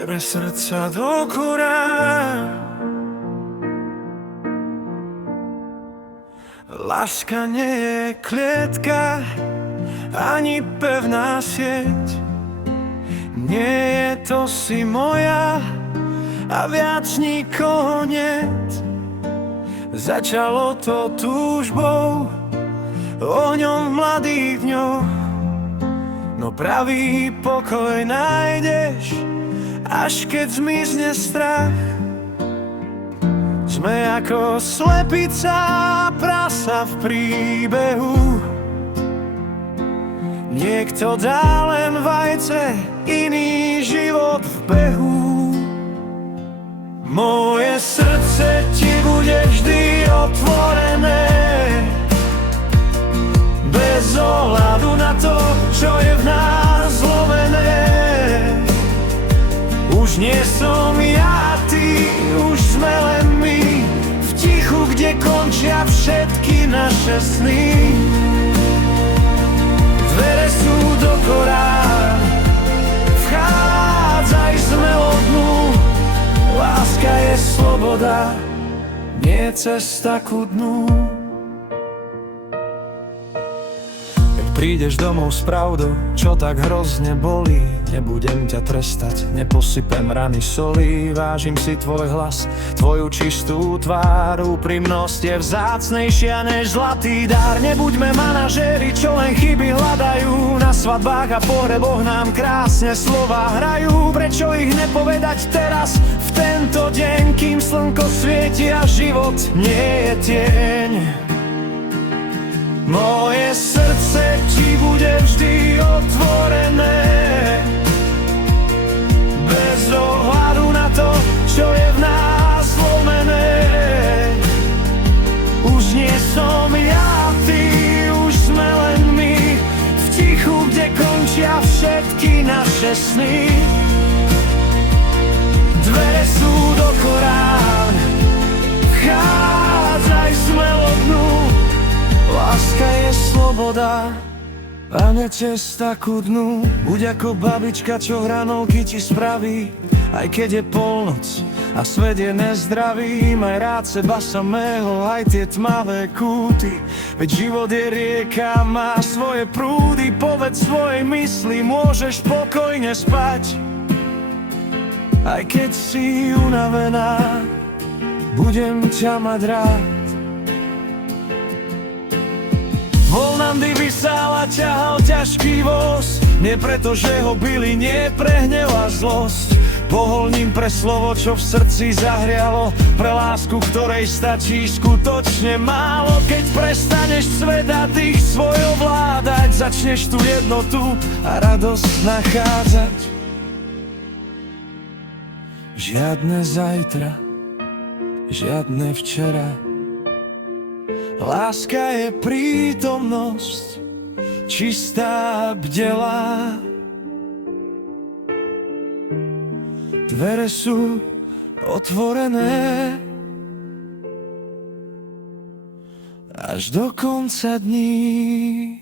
Bere srdca do Korán. Láska nie je klietka, ani pevná sieť. Nie je to si moja a viac nikoho niet. Začalo to túžbou, ohňom v mladých dňoch. No pravý pokoj nájdeš, až keď zmizne strach. Sme ako slepica a prasa v príbehu. Niekto dá len vajce, iný život v behu. Moje srdce ti bude vždy otvorené, bez ohľadu na to, čo je v nás zlomené. Už nie som ja a ty, už sme len my, v tichu, kde končia všetky naše sny. Dvere sú do Korán, vchádzaj, sme od dnu. Láska je sloboda, nie cesta ku dnu. Prídeš domov s pravdou, čo tak hrozne bolí. Nebudem ťa trestať, neposypem rany solí. Vážim si tvoj hlas, tvoju čistú tvár. Úprimnosť je vzácnejšia než zlatý dar. Nebuďme manažéri, čo len chyby hľadajú. Na svadbách a pohreboch nám krásne slova hrajú. Prečo ich nepovedať teraz, v tento deň, kým slnko svieti a život nie je tieň. Moje srdce ti bude vždy otvorené, bez ohľadu na to, čo je v nás zlomené. Už nie som ja a ty, už sme len my, v tichu, kde končia všetky naše sny. Dvere sú do Korán, vchádzaj, sme od dnu. Láska je sloboda a nie cesta ku dnu. Buď ako babička, čo hranolky ti spraví, aj keď je polnoc a svet je nezdravý. Maj rád seba samého, aj tie tmavé kúty, veď život je rieka, má svoje prúdy. Povedz svojej mysli, môžeš pokojne spať, aj keď si unavená, budem ťa mať rád. Volnandy vysál a ťahal ťažký voz, nie preto, že ho bili, nie pre hnev a zlosť. Pohol ním pre slovo, čo v srdci zahrialo, pre lásku, ktorej stačí skutočne málo. Keď prestaneš svet a dých svoj ovládať, začneš tú jednotu a radosť nachádzať. Žiadne zajtra, žiadne včera, láska je prítomnosť, čistá, bdelá. Dvere sú otvorené až do konca dní.